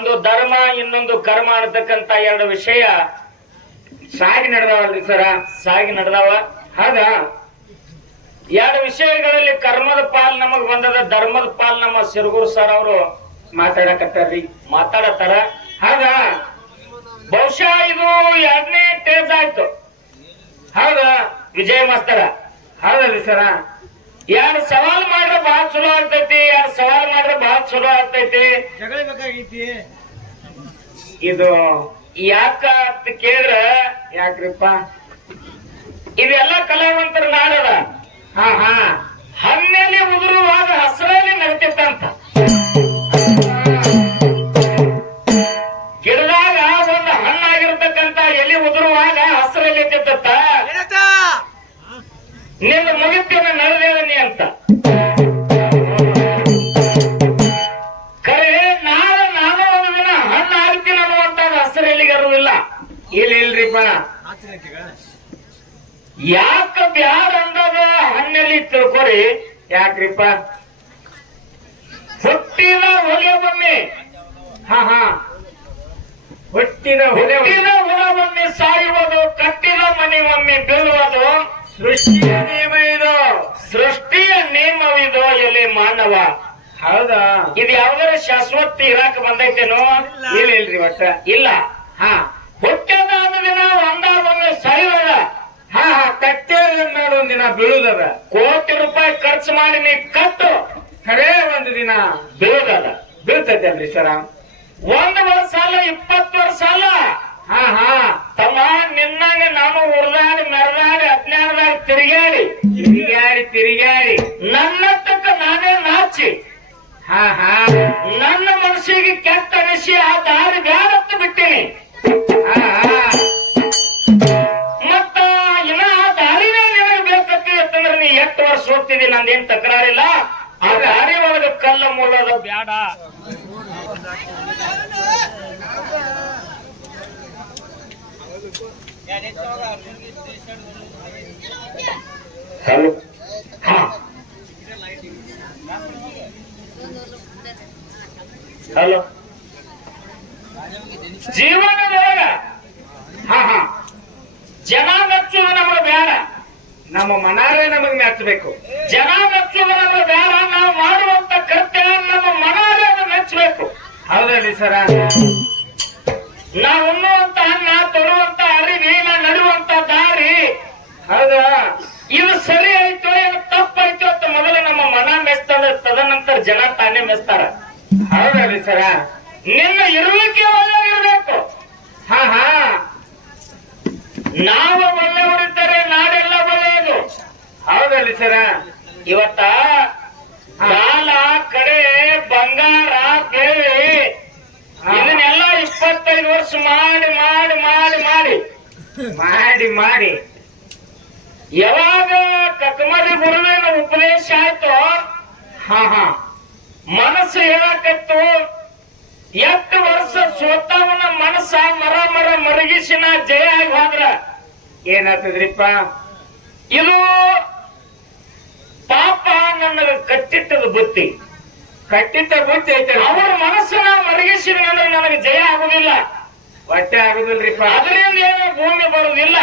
ಒಂದು ಧರ್ಮ ಇನ್ನೊಂದು ಕರ್ಮ ಅನ್ನತಕ್ಕಂತ ಎರಡು ವಿಷಯ ಸಾಗಿ ನಡೆದವಲ್ರಿ ಸರ. ಸಾಗಿ ನಡೆದವ. ಹೌದಾ? ಎರಡು ವಿಷಯಗಳಲ್ಲಿ ಕರ್ಮದ ಪಾಲ್ ನಮಗ್ ಬಂದದ, ಧರ್ಮದ ಪಾಲ್ ನಮ್ಮ ಸಿರುಗೂರ್ ಸರ್ ಅವರು ಮಾತಾಡತ್ತಾರ. ಹೌದಾ? ಬಹುಶಃ ಇದು 2ನೇ ಟೇಜ್ ಆಯ್ತು. ಹೌದಾ ವಿಜಯ ಮಾಸ್ತರ? ಹೌದಲ್ರಿ ಸರ. ಎರಡು ಸವಾಲ್ ಮಾಡ್ರೆ ಬಹಳ ಚಲೋ ಆಗ್ತೈತಿ, ಎರಡು ಸವಾಲ್ ಮಾಡ್ರೆ ಬಹಳ ಚಲೋ ಆಗ್ತೈತಿ. ಇದು ಯಾಕ ಅಂತ ಕೇಳಿದ್ರ, ಯಾಕ್ರಿಪ್ಪ? ಇದೆಲ್ಲ ಕಲಾವಂತರ ನಾಡದ. ಹಾ ಹಾ. ಹಣ್ಣಲ್ಲಿ ಉದುರುವಾಗ ಹಸರಲ್ಲಿ ನಗ್ತಿತ್ತಂತ. ಗಿಡದಾಗ ಒಂದು ಹಣ್ಣಾಗಿರ್ತಕ್ಕಂತ ಎಲೆ ಉದುರುವಾಗ ಹಸರಲ್ಲಿ ಇರ್ತಿತ್ತ. ನಿನ್ನ ಮುಗಿತಿನ ನಡೆದೇವನಿ ಅಂತ. ಖರೆ ನಾಳೆ ನಾನು ಒಂದು ದಿನ ಹಣ್ಣು ಆಗ್ತೀನಿ ಅನ್ನುವಂತ ಹಸರೆಲ್ಲಿಗಾರು ಇಲ್ಲ. ಇಲ್ರಿಪ್ಪ. ಯಾಕ ಬ್ಯಾಡ ಅಂದಾಗ ಹಣ್ಣಲ್ಲಿ ತಿಳ್ಕೊರಿ. ಯಾಕ್ರಿಪ್ಪ? ಹುಟ್ಟಿದ ಹೊಲೆ ಒಮ್ಮೆ, ಹಾ ಹಾ. ಹುಟ್ಟಿದ ಹುಲ ಒಮ್ಮೆ ಸಾಯುವುದು, ಕಟ್ಟಿದ ಮನೆ ಒಮ್ಮೆ ಬೀಳುವುದು. ಸೃಷ್ಟಿಯ ನಿಯಮ ಇದು. ಸೃಷ್ಟಿಯ ನೇಮವಿದು ಎಲೆ ಮಾನವ. ಹೌದಾ? ಇದು ಯಾವ್ದಾರ ಶಾಶ್ವತ ಇರಾಕ ಬಂದೈತೇನೋ? ಇಲ್ರಿ ಒಟ್ಟ ಇಲ್ಲ. ಹಾ. ಹುಟ್ಟದ ದಿನ ಒಂದಾಗೊಮ್ಮೆ ಸಾಯುವದ. ಹಾ ಹಾ. ಕಟ್ಟೇದ ಮೇಲೆ ಒಂದಿನ ಬೀಳುದದ. ಕೋಟಿ ರೂಪಾಯಿ ಖರ್ಚು ಮಾಡಿ ನೀ ಕಟ್ಟು, ಖರೇ ಒಂದು ದಿನ ಬೀಳುದದ. ಬೀಳ್ತೈತಲ್ರಿ ಸರ. 1 ವರ್ಷ ಅಲ್ಲ, 20 ವರ್ಷ ಅಲ್ಲ. ಹಾ ಹಾ. ತಮ್ಮ ನಿನ್ನಂಗೆ ನಾನು ಉರ್ದಾಡಿ ಮೆರದಾಡಿ ಅಜ್ಞಾನದಾಗ ತಿರುಗಾಡಿ ತಿರುಗಾಡಿ ನನ್ನತ್ತಕ್ಕ ನಾನೇ ನಾಚಿ, ಹಾ ಹಾ. ನನ್ನ ಮನಸ್ಸಿಗೆ ಕೆಟ್ಟ ಅನಿಸಿ ಆ ದಾರಿ ಬ್ಯಾಡತ್ತ ಬಿಟ್ಟಿನಿ. ಹಾ ಹಾ. ಮತ್ತ ಇನ್ನ ಆ ದಾರಿನೇ ನಿನಗೆ ಬೇಕಂತಂದ್ರೆ ನೀ 8 ವರ್ಷ ಹೋಗ್ತಿದಿ, ನಂದೇನ್ ತಕರಾರಿಲ್ಲ. ಆ ದಾರಿ ಒಳಗೆ ಕಲ್ಲ ಮುಳ್ಳೋದು ಬ್ಯಾಡ. ಹಲೋ. ಹಲೋ. ಜೀವನದೊಳಗ ಹಾ ಹಾ. ಜನ ಮೆಚ್ಚುವುದು ನಮಗೆ ಬೇಡ. ನಮ್ಮ ಮನಾರೇ ನಮಗ್ ಮೆಚ್ಚಬೇಕು. ಜನ ಮೆಚ್ಚುವುದು ನಮಗೆ ಬೇಡ. ನಾವು ಮಾಡುವಂತ ಕೃತ್ಯ ನಮ್ಮ ಮನಾರೇ ಮೆಚ್ಚಬೇಕು. ಹೌದಲ್ರಿ ಸರ. ನಾವು ಉಣ್ಣುವಂತ ಅನ್ನ, ತೊಡುವಂತ ಅರಿವಿ, ನಾವು ನಡೆಯುವಂತ ದಾರಿ, ಹೌದಾ? ಇದು ಸರಿ ಆಯ್ತು ಏನು ತಪ್ಪಾಯ್ತು ಅಂತ ಮೊದಲು ನಮ್ಮ ಮನ ಮೆಚ್ತದ, ತದನಂತರ ಜನ ತಾನೇ ಮೆಚ್ತಾರ. ಹೌದಲ್ರಿ ಸರ. ನಿನ್ನ ಇರುವಿಕೆ ಒಳ್ಳೆಯದಿರ್ಬೇಕು. ಹಾ ಹಾ. ನಾವು ಒಳ್ಳೆಯವರಿದ್ದರೆ ನಾಡೆಲ್ಲ ಒಳ್ಳೆಯದು. ಹೌದಲ್ರಿ ಸರ. ಇವತ್ತ ಕಾಲ ಕಡೆ ಬಂಗಾರ ಬೆಳ್ಳಿ ಇದನ್ನೆಲ್ಲ 25 ವರ್ಷ ಮಾಡಿ ಮಾಡಿ ಮಾಡಿ ಮಾಡಿ ಮಾಡಿ ಮಾಡಿ ಯಾವಾಗ ಕಕಮರಿ ಗುರುವಿನ ಉಪದೇಶ ಆಯ್ತು, ಹಾ ಹಾ. ಮನಸ್ಸು ಹೇಳಕತ್ತು. 8 ವರ್ಷ ಸೋತವನ ಮನಸ್ಸ ಮರಗಿಸಿನ ಜಯ ಆಗಿ ಹೋದ್ರ ಏನಾಗ್ತದ್ರಿಪ್ಪ? ಇದು ಪಾಪ ನನಗೆ ಕಟ್ಟಿಟ್ಟದ ಬುತ್ತಿ. ಕಟ್ಟಿಟ್ಟ ಬುದ್ಧಿ ಐತೆ. ಅವರ ಮನಸ್ಸನ್ನ ಮರಗಿಸಿದ ಅಂದ್ರೆ ನನಗೆ ಜಯ ಆಗುದಿಲ್ಲ, ಹೊಟ್ಟೆ ಆಗುದಿಲ್ರಿಪ್ಪ. ಅದರಿಂದ ಏನು ಭೂಮಿ ಬರುವುದಿಲ್ಲ,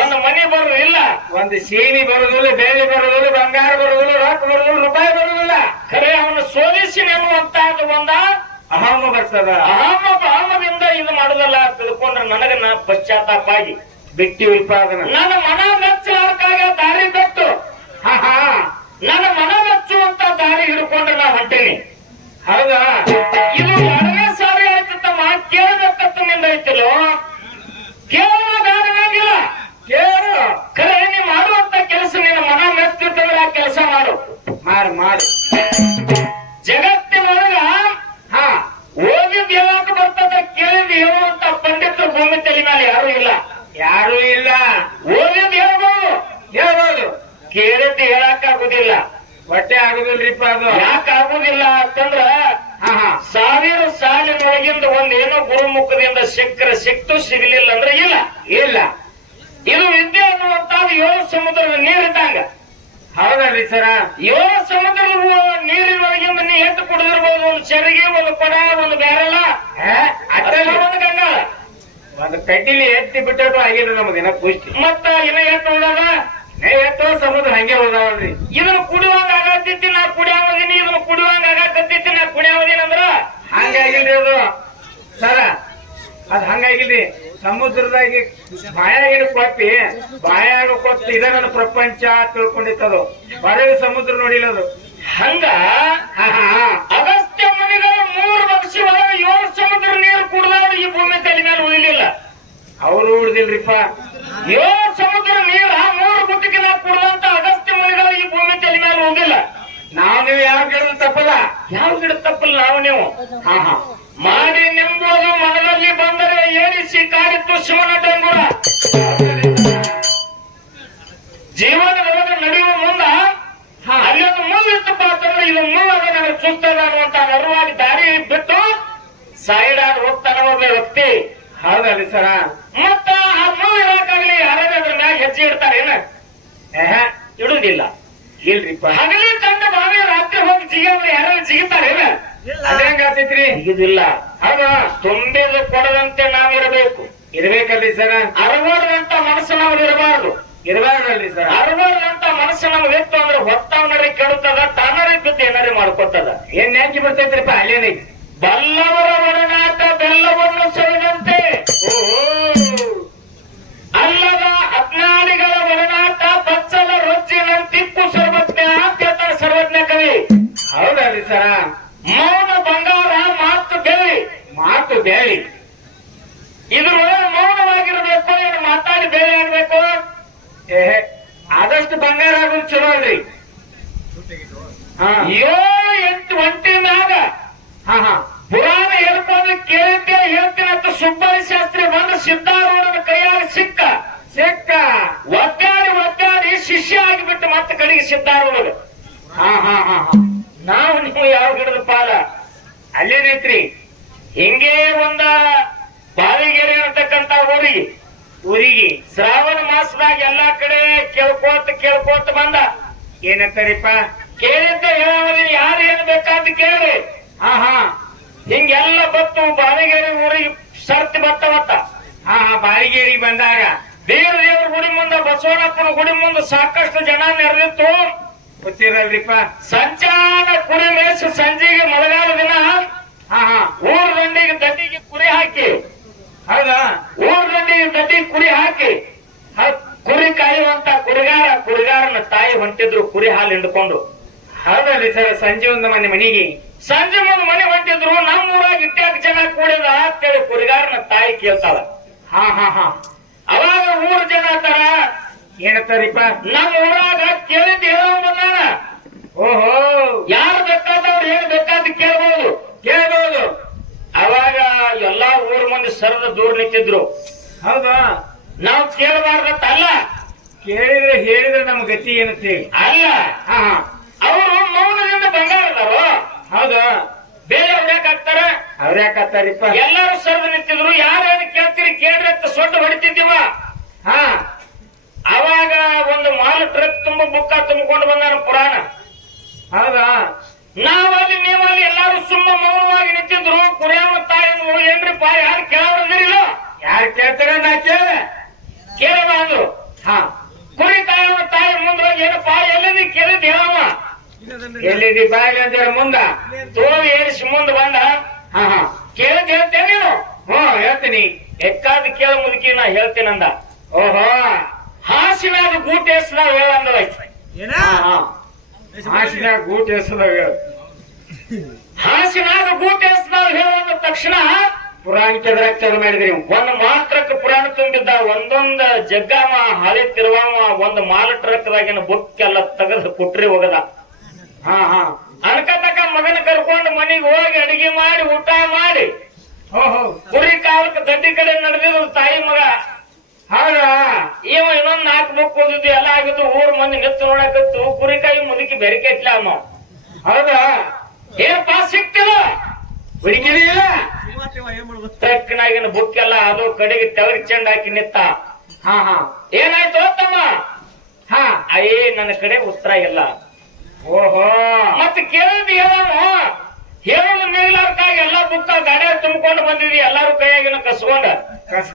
ಒಂದು ಮನೆ ಬರುವುದಿಲ್ಲ, ಒಂದು ಸೀನಿ ಬರುದಿಲ್ಲ, ಬೆಳ್ಳಿ ಬರುದಿಲ್ಲ, ಬಂಗಾರ ಬರುದಿಲ್ಲ, ರೊಕ್ಕ ಬರುದಿಲ್ಲ, ರೂಪಾಯಿ ಬರುದಿಲ್ಲ. ಖರೆ ಅವನು ಸೋಲಿಸಿ ನೆನ್ನುವಂತಹದ್ದು ಒಂದ ಅಹಮ ಬರ್ತದ. ಅಹಮದಿಂದ ಇದು ಮಾಡುದಲ್ಲ ತಿಳ್ಕೊಂಡ್ರೆ ನನಗ ಪಶ್ಚಾತ್ತಾಪ ಆಗಿ ಬಿಟ್ಟಿವಿಲ್ಪ ಅದನ್ನ. ನನ್ನ ಮನ ಮೆಚ್ಚಲಾರ್ಕಾಗ ದಾರಿ ಬಿಟ್ಟು, ಹಾ ಹಾ. ನನ್ನ ಮನ ಮೆಚ್ಚುವಂತ ದಾರಿ ಹಿಡ್ಕೊಂಡ್ರೆ ನಾ ಹೊಂಟೇನಿ. ಹೌದಾ? ಇದು 2ನೇ ಸಾರಿ ಆಯ್ತು ತಮ್ಮ. ಕೇಳಬೇಕಂತ ನಿಂದ ಐತಿಲ್ಲೋ, ಕೇಳೋಣ ಬೇಡವಾಗಿಲ್ಲ. ಕೇಳು. ಖರೆ ನೀ ಮಾಡುವಂತ ಕೆಲಸ ನಿನ್ನ ಮನ ಮೆಚ್ಚಿಟ್ಟಂದ್ರೆ ಆ ಕೆಲಸ ಮಾಡು. ಮಾಡು. ಜಗತ್ತಿನೊಳಗ ಹಾ. ಓದಿದ್ ಹೇಳಕ್ ಬರ್ತದ, ಕೇಳಿದ್ ಹೇಳುವಂತ ಪಂಡಿತರು ಭೂಮಿ ತಲೆ ಮೇಲೆ ಯಾರು ಇಲ್ಲ. ಯಾರು ಇಲ್ಲ. ಓದಿದ್ ಹೇಳ್ಬೋದು, ಕೇಳಿದ್ ಹೇಳಕ್ ಆಗುದಿಲ್ಲ. ಹೊಟ್ಟೆ ಆಗುದಿಲ್ರಿಪ್ಪ ಅದು. ಯಾಕೆ ಆಗುದಿಲ್ಲ ಅಂತಂದ್ರ, ಹಾ ಹಾ. 1000 ಸಾಲಿನೊಳಗಿಂದ ಒಂದೇನೋ ಗುರುಮುಖದಿಂದ ಸಿಕ್ತು, ಸಿಗಲಿಲ್ಲ ಅಂದ್ರೆ ಇಲ್ಲ. ಇದು ವಿದ್ಯೆ ಅನ್ನುವಂತ 7 ಸಮುದ್ರದ ನೀರಿದ್ದಂಗ. ಹೌದಲ್ರಿ ಸರ. 7 ಸಮುದ್ರದ ನೀರಿನೊಳಗಿಂದ ನೀ ಎಷ್ಟು ಕುಡಿದಿರ್ಬೋದು, ಒಂದು ಚರಿಗೆ, ಒಂದು ಕೊಡ, ಒಂದು ಬ್ಯಾರಲ್ಲ, ಅದ್ರಲ್ಲಿ ಒಂದು ಗಂಗಾಳ ಒಂದು ಕಡ್ಡಿಲಿ ಎತ್ತಿ ಬಿಟ್ಟು ಆಗಿಲ್ಲ ನಮ್ದು ದಿನ ಪುಷ್ಟಿ. ಮತ್ತ ಇನ್ನ ಎತ್ತು ಉಳ್ಳದ ಎತ್ತೋ ಸಮುದ್ರ ಹಂಗೆ ಉಳ್ದಾವಲ್ರಿ. ಇದನ್ನ ಕುಡಿಯುವಂಗ ಆಗತ್ತಿತ್ತು ನಾ ಕುಡಿಯಾವದೀನಿ, ಇದನ್ನ ಕುಡಿಯುವಂಗ ಆಗತ್ತಿತ್ತು ನಾ ಕುಡಿಯಾವದೀನಿ ಅಂದ್ರ ಹಂಗಾಗಿಲ್ರಿ ಅದು ಸರ. ಅದ್ ಹಂಗಾಗಿಲ್ರಿ. ಸಮುದ್ರದಾಗಿ ಬಾಯಾಗಿನ ಕೊತ್ತಿ ಬಾಯಾಗ ಕೊತ್ತಿ ಇದ ನನ್ನ ಪ್ರಪಂಚ ತಿಳ್ಕೊಂಡಿತ್ತದು. ಬರೀ ಸಮುದ್ರ ನೋಡಿಲ್ಲ ಅದು. ಹಂಗ ಅಗಸ್ತ್ಯ ಮುನಿಗಳು 3 ವರ್ಷ ಒಳಗೆ 7 ಸಮುದ್ರ ನೀರು ಕುಡಿದವರು ಈ ಭೂಮಿ ತಲೆ ಮೇಲೆ ಉಳಿಲಿಲ್ಲ. ಅವ್ರು ಉಳ್ದಿಲ್ರಿಪ್ಪ. 7 ಸಮುದ್ರ ನೀರ 3 ಗುಟ್ಟಿಗೆ ಕುಡಿದಂತ ಅಗಸ್ತ್ಯ ಮುನಿಗಳು ಈ ಭೂಮಿ ತಲೆ ಮೇಲೆ ಉಳಿದಿಲ್ಲ. ನೀವು ಯಾವ ಗಿಡದ ತಪ್ಪಲ್ಲ, ಯಾವ ಗಿಡ ತಪ್ಪಲ್ಲ. ನಾವು ನೀವು ಹಾ ಹಾ ಮಾಡಿ ನೆಂಬುವುದು ಮನದಲ್ಲಿ ಬಂದರೆ ಏರಿಸಿ ಕಾಡಿತ್ತು ಶಿವನ ಡಂಗುರ. ಜೀವನದೊಳಗೆ ನಡೆಯುವ ಮುಂದ ಅಲ್ಲೊಂದು ಮುಳ್ಳು ಇತ್ತಪ್ಪ ಅಂತಂದ್ರೆ ಇದು ಮುಳ್ಳದ ನನಗೆ ಸುಸ್ತದ ಅನ್ನುವಂತ ನರುವಾಗಿ ದಾರಿ ಬಿಟ್ಟು ಸೈಡ್ ಆಗಿ ಹೋಗ್ತಾನ ಒಬ್ಬ ವ್ಯಕ್ತಿ. ಹೌದಲ್ರಿ ಸರ. ಮತ್ತ ಆ ಮುಳ್ಳು ಇರಕ್ಕಾಗಲಿ ಯಾರಾದ್ರೂ ಅದ್ರ ಮ್ಯಾಗ ಹೆಜ್ಜೆ ಇಡ್ತಾರೇನ? ಇಡುವುದಿಲ್ಲ. ಇಲ್ರಿಪ್ಪ. ಹಗಲಿ ಕಂಡ ಬಾವಿ ರಾತ್ರಿ ಹೋಗಿ ಜಿಗಿದ್ರೆ ಯಾರು ಜಿಗಿತಾರೇನ? ಅದೇಂಗ ಆಗ್ತೈತ್ರಿ? ಜಿಗಿದಿಲ್ಲ. ಹೌದಾ? ತುಂಬಿದ ಕೊಡದಂತೆ ನಾವಿರಬೇಕು. ಇರ್ಬೇಕಲ್ರಿ ಸರ. ಅರಗೋಡದಂತ ಮನಸ್ಸು ನಮ್ಗೆ ಇರಬಾರದು. ಇರಬಾರ್ದಲ್ರಿ ಸರ. ಅರಗೋಡದಂತ ಮನಸ್ಸು ನಮ್ಗೆ ಇತ್ತು ಅಂದ್ರೆ ಹೊತ್ತವನರಿ ಕೆಡುತ್ತದ, ತಾನರಿ ಬಿದ್ದು ಏನಾರಿ ಮಾಡ್ಕೊತದ. ಏನ್ ನೆಂಚಿ ಬರ್ತೈತ್ರಿಪ್ಪ ಅಲ್ಲೇನೈತಿ. ಬಲ್ಲವರ ಒಡನಾಟ ಬೆಲ್ಲವನ್ನು ಸವಿದಂತೆ ಅಲ್ಲದ ಅಜ್ಞಾನಿಗಳ ಒಡನಾಟ ಬಚ್ಚಲ ರೊಚ್ಚಿನಂತಿಪ್ಪು ಸರ್ವಜ್ಞ ಅಂತ ಹೇಳ್ತಾರೆ ಸರ್ವಜ್ಞ ಕವಿ. ಹೌದಲ್ರಿ ಸರ. ಮೌನ ಬಂಗಾರ, ಮಾತು ಬೆಳ್ಳಿ. ಮಾತು ಬೇಳಿ. ಇದ್ರೊಳಗೆ ಮೌನವಾಗಿರ್ಬೇಕು, ಏನು ಮಾತಾಡಿ ಬೇರೆ ಆಗ್ಬೇಕು. ಆದಷ್ಟು ಬಂಗಾರ ಆಗೋದು ಚಲೋ ಅಲ್ರಿ. 7-8 ಒಂಟಿ ಮ್ಯಾಗ ಹಾ ಹಾ ಪುರಾಣ ಹೇಳ್ಕೊಂಡು ಕೇಳಿದ್ದೆ ಹೇಳ್ತೀನಂತ ಸುಬ್ಬಯ್ಯ ಶಾಸ್ತ್ರಿ ಬಂದು ಸಿದ್ಧಾರೂಢನ ಕೈಯಾಗ ಸಿಕ್ಕ ಒದ್ದಾಡಿ ಶಿಷ್ಯ ಆಗಿಬಿಟ್ಟು ಮತ್ತೆ ಕಡೆಗೆ ಸಿದ್ಧಾರೂಢ. ಹಾ ಹಾ ಹಾ ನಾವು ನೀವು ಯಾವ ಗಿಡದ ಪಾಲ ಅಲ್ಲೇನೈತ್ರಿ. ಹಿಂಗೇ ಒಂದ ಬಾವಿಗೆರೆ ಅಂತಕ್ಕಂತ ಊರಿಗೆ ಶ್ರಾವಣ ಮಾಸದಾಗ ಎಲ್ಲಾ ಕಡೆ ಕೇಳ್ಕೋತ ಬಂದ. ಏನಂತಾರಿಪ್ಪ? ಕೇಳಿದ್ದೆ ಹೇಳೋದಿನ ಯಾರು ಏನ್ ಬೇಕಾದ ಕೇಳ್ರಿ. ಹಾ ಹಾ ಹಿಂಗೆಲ್ಲ ಬತ್ತು ಬಾವಿಗೆರೆ ಊರಿಗೆ ಸರ್ತಿ ಬತ್ತವತ್ತ. ಹಾ ಹಾ ಬಾಯಿಗೇರಿಗೆ ಬಂದಾಗ ದೇವ್ರ ಗುಡಿ ಮುಂದೆ, ಬಸವಣ್ಣಪ್ಪನ ಗುಡಿ ಮುಂದೆ ಸಾಕಷ್ಟು ಜನ ನೆರೆದಿತ್ತು. ಗೊತ್ತಿರಲ್ರಿಪ್ಪ. ಸಂಚಾನ ಕುರಿ ಮೇಯಿಸಿ ಸಂಜೆಗೆ ಮಳೆಗಾಲ ದಿನ ಹಾ ಹಾ ಊರ್ ದಂಡಿಗೆ ದಡ್ಡಿಗೆ ಕುರಿ ಹಾಕಿ, ಹೌದಾ? ಊರ್ ದಂಡಿಗೆ ದಡ್ಡಿಗೆ ಕುರಿ ಹಾಕಿ ಕುರಿ ಕಾಯುವಂತ ಕುರಿಗಾರನ ತಾಯಿ ಹೊಂಟಿದ್ರು ಕುರಿ ಹಾಲು ಹಿಂಡ್ಕೊಂಡು. ಹೌದಲ್ರಿ ಸರ್. ಸಂಜೆ ಒಂದು ಮನೆಗೆ ಸಂಜೆ ಮುಂದೆ ಮನೆ ಹೊಂಟಿದ್ರು. ನಮ್ಮ ಊರಾಗ ಇಟ್ಟಾಕ ಜನ ಕೂಡಿದ ಅಂತೇಳಿ ಕುರಿಗಾರನ ತಾಯಿ ಕೇಳ್ತಾಳ. ಹಾ ಹಾ ಹಾ ಅವಾಗ ಊರ್ ಜನ ಅಂತಾರ, ಏನಂತಾರಿಪ್ಪ? ನಮ್ಮ ಊರಾಗ ಕೇಳಿದ್ ಹೇಳೋ ಬಂದಾನ. ಓಹೋ, ಯಾರು ಬೇಕಾದವ್ರು ಏನ್ ಬೇಕಾದ ಕೇಳ್ಬೋದು. ಅವಾಗ ಎಲ್ಲಾ ಊರ್ ಮಂದಿ ಸರದ ದೂರ ನಿಂತಿದ್ರು. ಹೌದಾ? ನಾವು ಕೇಳಬಾರ್ದತ್ತ ಅಲ್ಲ, ಹೇಳಿದ್ರೆ ನಮ್ ಗತಿ ಏನಂತ ಅಲ್ಲ. ಹಾ ಹಾ ಅವರು ಮೌನದಿಂದ ಬಂಗಾರದಾರು. ಹೌದಾ? ಬೇರೆ ಯಾಕಾಗ್ತಾರ? ಅವ್ರ್ಯಾಕತ್ತಾರಿಪ್ಪ? ಎಲ್ಲಾರು ಸರದ ನಿಂತಿದ್ರು. ಯಾರೇನು ಕೇಳ್ತೀರಿ ಕೇಳ್ರಿ ಅಂತ ಸೊಡ್ಡು ಹೊಡಿತಿದ್ದೀವ. ಹಾ ಅವಾಗ ಒಂದು ಮಾಲ್ ಟ್ರಕ್ ತುಂಬಾ ಬುಕ್ಕ ತುಂಬಿಕೊಂಡು ಬಂದಾನ ಪುರಾಣ. ಹೌದಾ? ನಾವಲ್ಲಿ ನೀವಲ್ಲಿ ಎಲ್ಲಾರು ಸುಮ್ಮ ಮೌನವಾಗಿ ನಿಂತಿದ್ರು. ಕುರಿಯವನ ತಾಯಿಯನ್ನು ಏನ್ರಿಪ್ಪ ಯಾರು ಕೇಳೋದಿಲ್ಲ. ಯಾರು ಕೇಳ್ತಾರ? ನಾ ಕೇಳವ ಅಂದ್ರು. ಹಾ ಕುರಿ ಕಾಯವನ ತಾಯಿ ಮುಂದೆ ಹೋಗಿ ಏನಪ್ಪ ಎಲ್ಲಿಂದ ಕೇಳಿದ್ ಹೇಳವ. ಎಲ್ಲಿದಿ ಬಾಯಿ ಅಂಜಾರ ಮುಂದ ತೋವಿ ಏರಿಸಿ ಮುಂದೆ ಬಂದ. ಹಾ ಹಾ ಕೇಳಿದ್ ಹೇಳ್ತೇನೆ ನೀನು? ಹೇಳ್ತೀನಿ. ಎಕ್ಕಾದ ಕೇಳ ಮುದುಕಿ ನಾ ಹೇಳ್ತೀನಂದ. ಓಹೋ, ಹಾಸಿನಾಗ ಗೂಟೇಸ್ದಾಗ ಹೇಳಂದ. ಹಾಸಿನಾಗ ಗೂಟ ಎಸದಾಗ ಹಾಸಿನಾಗ ಗೂಟೇಸ್ದಾಗ ಹೇಳಂದ ತಕ್ಷಣ ಪುರಾಣ ಕೆದ್ರಾಗ ಚಾಲು ಮಾಡಿದ್ರಿ. ಒಂದು ಮಾಲ್ ಟ್ರಕ್ ಪುರಾಣ ತುಂಬಿದ್ದ. ಒಂದೊಂದ್ ಜಗ್ಗಾಮ ಹಳಿ ತಿರುವಾಮ ಒಂದು ಮಾಲ್ ಟ್ರಕ್ ದಾಗಿನ ಬುಕ್ ಎಲ್ಲ ತೆಗೆದು ಕುಟ್ರಿ ಹೋಗದ. ಹಾ ಹಾ ಅನ್ಕತಕ್ಕ ಮಗನ ಕರ್ಕೊಂಡು ಮನಿಗೆ ಹೋಗಿ ಅಡಿಗೆ ಮಾಡಿ ಊಟ ಮಾಡಿ ಓಹೋ ಕುರಿ ಕಾಲಕ್ಕೆ ದಡ್ಡಿ ಕಡೆ ನಡೆದಿದ್ರು ತಾಯಿ ಮಗ. ಹೌದಾ? ಇವ ಇನ್ನೊಂದ್ 4 ಬುಕ್ ಓದಿದ್ದು ಎಲ್ಲ ಆಗಿದ್ದು. ಊರ್ ಮಂದಿ ನಿತ್ತು ನೋಡಕತ್ತು. ಕುರಿಕಾಯಿ ಮುದುಕಿ ಬೆರಕೆಟ್ಲ ಅಮ್ಮ. ಹೌದಾ? ಏನಪ್ಪಾ ಸಿಕ್ತಿಲ್ಲ? ಹುಡುಕಿದೆಯಲ್ಲ ಟ್ರಕ್ನಾಗಿನ ಬುಕ್ ಎಲ್ಲ ಅದು ಕಡೆಗೆ ತೆವರಿ ಚೆಂಡ್ ಹಾಕಿ ನಿತ್ತ. ಹಾ ಹಾ ಏನಾಯ್ತು ತಮ್ಮ? ಹಾ ಅಯ್ಯೇ ನನ್ನ ಕಡೆ ಉತ್ತರ ಇಲ್ಲ. ಓಹೋ, ಮತ್ತೆ ಕೇಳಿದ್ ಹೇಳೋದು ನೀಗ್ಲಾರ್ಕಾಗಿ ಎಲ್ಲಾ ಬುಕ್ಕ ಗಾಡಿಯಾಗ ತುಂಬಿಕೊಂಡು ಕಟ್ಕೊಂಡು ಬಂದಿದ್ವಿ ಎಲ್ಲಾರು ಕೈಯಾಗಿನ